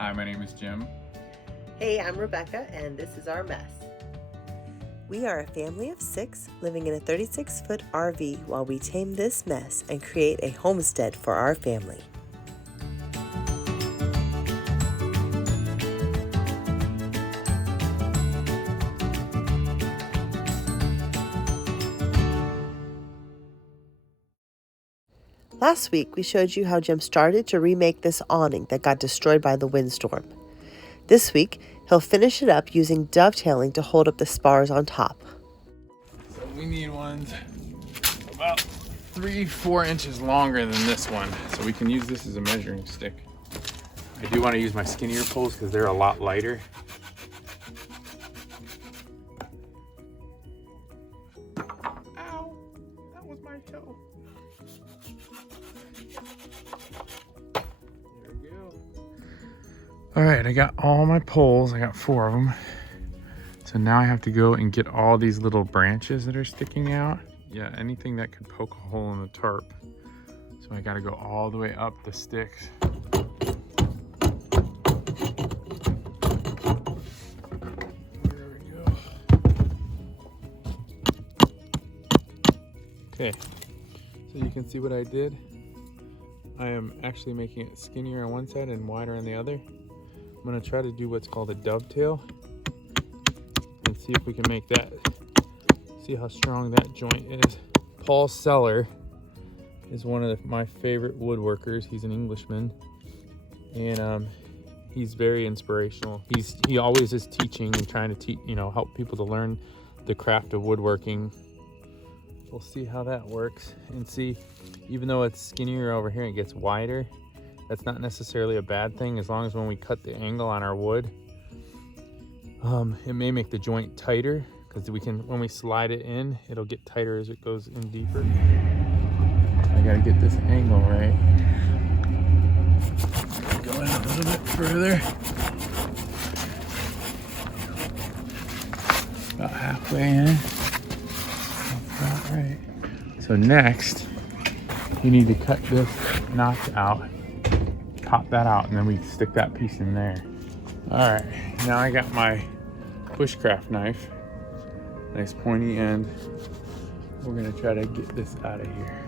Hi, my name is Jim. Hey, I'm Rebecca, and this is our mess. We are a family of 6 living in a 36-foot RV while we tame this mess and create a homestead for our family. Last week, we showed you how Jim started to remake this awning that got destroyed by the windstorm. This week, he'll finish it up using dovetailing to hold up the spars on top. So we need ones about 3-4 inches longer than this one, so we can use this as a measuring stick. I do want to use my skinnier poles because they're a lot lighter. Ow, that was my toe. There we go. All right, I got all my poles. I got 4 of them. So now I have to go and get all these little branches that are sticking out. Yeah, anything that could poke a hole in the tarp. So I gotta go all the way up the sticks. There we go. Okay, so you can see what I did. I am actually making it skinnier on one side and wider on the other. I'm gonna try to do what's called a dovetail and see if we can make that, see how strong that joint is. Paul Seller is one of my favorite woodworkers. He's an Englishman, and he's very inspirational. He always is teaching and trying to help people to learn the craft of woodworking. We'll see how that works and see, even though it's skinnier over here, it gets wider. That's not necessarily a bad thing, as long as when we cut the angle on our wood, it may make the joint tighter, because when we slide it in, it'll get tighter as it goes in deeper. I gotta get this angle right. Go in a little bit further. About halfway in. About right. So next, you need to cut this notch out, pop that out, and then we stick that piece in there. All right, now I got my bushcraft knife, nice pointy end. We're gonna try to get this out of here.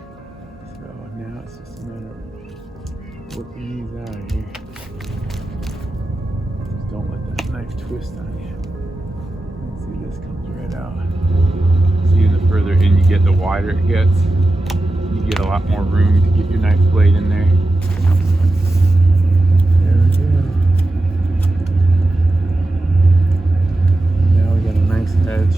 So now it's just a matter of whipping these out of here. Just don't let that knife twist on you. See, this comes right out. See, the further in you get, the wider it gets. You get a lot more room to get your knife blade in there. There we go. Now we got a nice edge.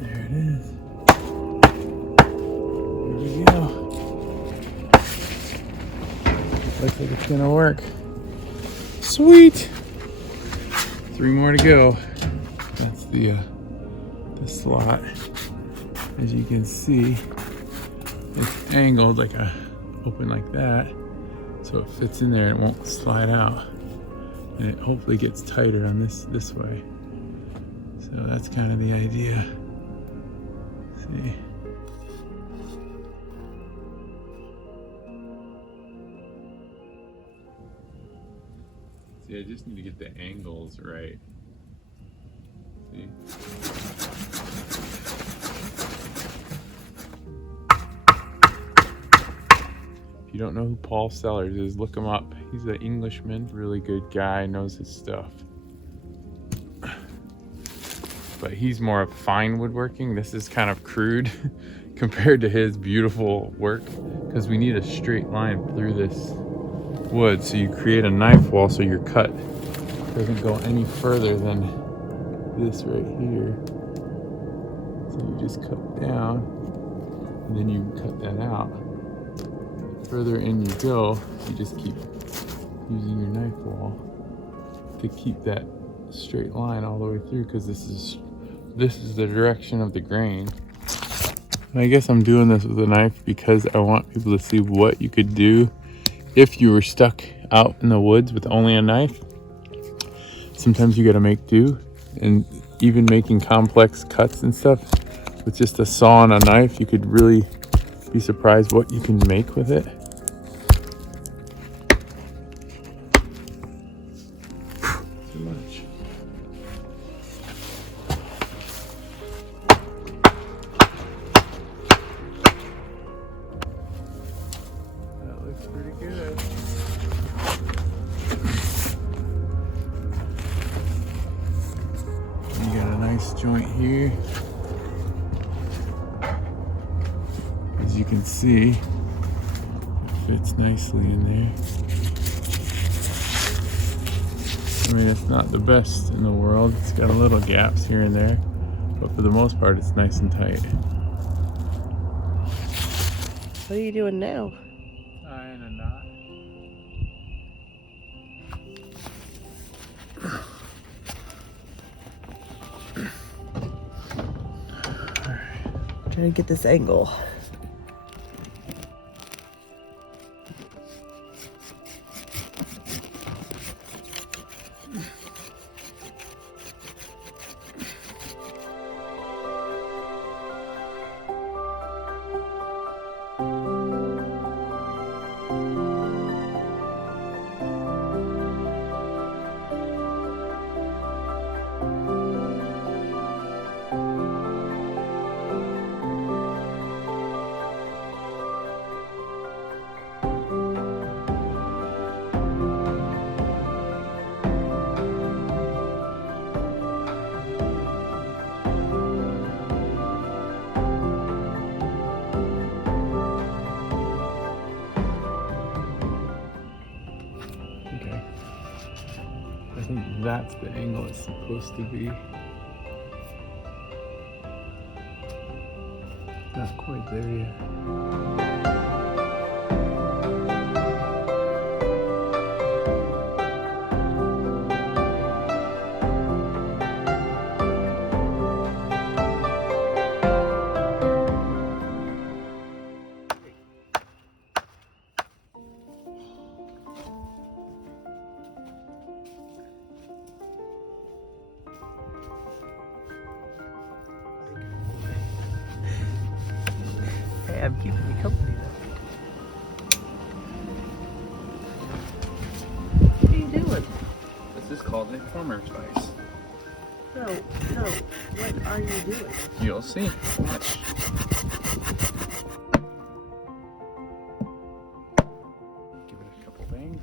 There it is. Here we go. Looks like it's gonna work. Sweet. 3 more to go. That's the slot. As you can see, it's angled like open like that, so it fits in there and it won't slide out. And it hopefully gets tighter on this way. So that's kind of the idea. See. See, I just need to get the angles right. See? If you don't know who Paul Sellers is, look him up. He's an Englishman, really good guy, knows his stuff. But he's more of fine woodworking. This is kind of crude compared to his beautiful work, because we need a straight line through this wood. So you create a knife wall so your cut doesn't go any further than this right here. So you just cut down and then you cut that out. The further in you go, you just keep using your knife wall to keep that straight line all the way through, because this is the direction of the grain. And I guess I'm doing this with a knife because I want people to see what you could do if you were stuck out in the woods with only a knife. sometimes you gotta make do, and even making complex cuts and stuff with just a saw and a knife, you could really be surprised what you can make with it. Too much. That looks pretty good. You got a nice joint here. As you can see, it fits nicely in there. I mean, it's not the best in the world. It's got a little gaps here and there, but for the most part, it's nice and tight. What are you doing now? Tying a knot. Trying to get this angle. I think that's the angle it's supposed to be. Not quite there yet. Hey, I'm keeping you company though. What are you doing? This is called informer's vice. No, what are you doing? You'll see. Watch. Give it a couple bangs.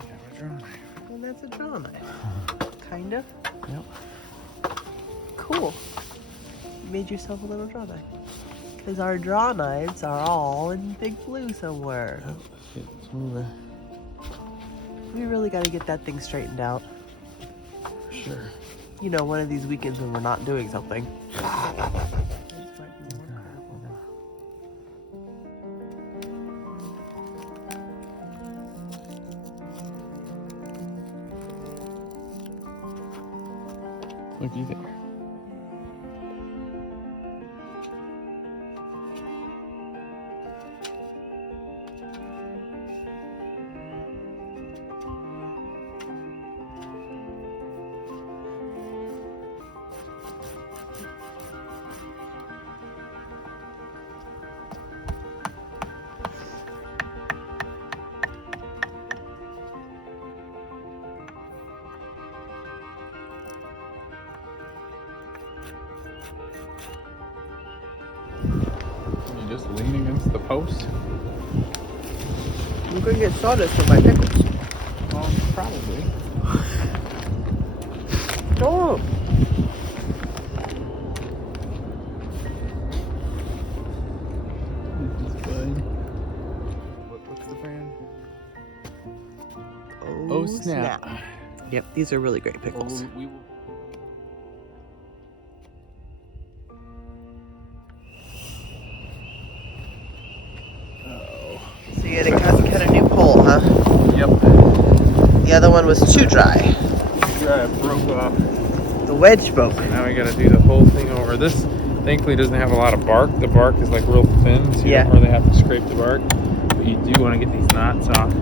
We have a draw knife. Well, that's a draw knife. Kinda. Yep. Cool. You made yourself a little draw knife. Because our draw knives are all in Big Blue somewhere. Oh, shit, it's moving. We really got to get that thing straightened out. Sure. You know, one of these weekends when we're not doing something. What do you think? You just lean against the post? I'm going to get sawdust in my pickles. Well, probably. Oh! This is fun. What's the brand? Oh, snap. Yep, these are really great pickles. Well, we will. So you had to cut a new pole, huh? Yep. The other one was too dry. Yeah, it broke off. The wedge broke. Now we gotta do the whole thing over. This thankfully doesn't have a lot of bark. The bark is like real thin, so you don't really have to scrape the bark. But you do want to get these knots off.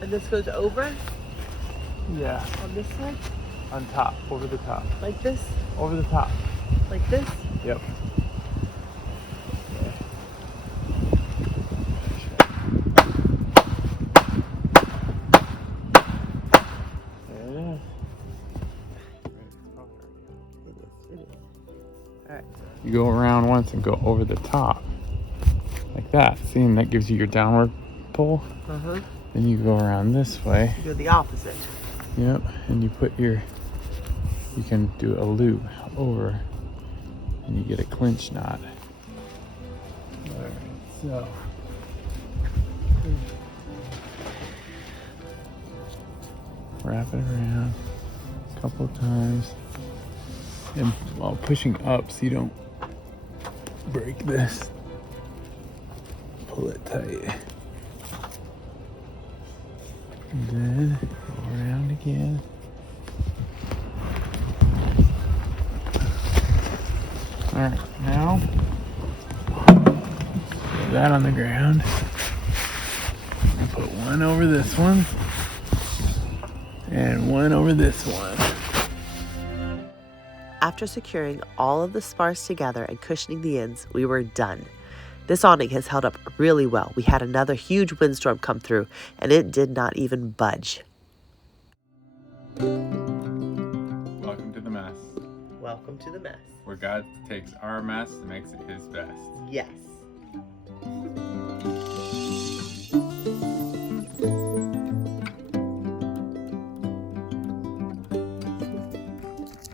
And this goes over Yeah, on this side? on top, over the top. Like this? Over the top. Like this? Yep. There it is. It is. Alright. You go around once and go over the top. Like that. See, and that gives you your downward pull. Uh-huh. Then you go around this way. You go the opposite. Yep. And you put your, you can do a loop over and you get a clinch knot. Alright, so. Wrap it around a couple of times. And while pushing up so you don't break this, pull it tight. And then go around again. Alright, now put that on the ground. And put one over this one. And one over this one. After securing all of the spars together and cushioning the ends, we were done. This awning has held up really well. We had another huge windstorm come through, and it did not even budge. Welcome to the mess, Welcome to the mess. where God takes our mess and makes it his best. Yes.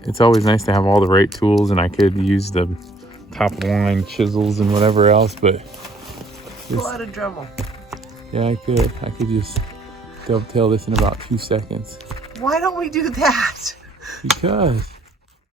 It's always nice to have all the right tools, and I could use the top of the line chisels and whatever else, but Pull out a Dremel. yeah, I could just dovetail this in about 2 seconds. Why don't we do that? Because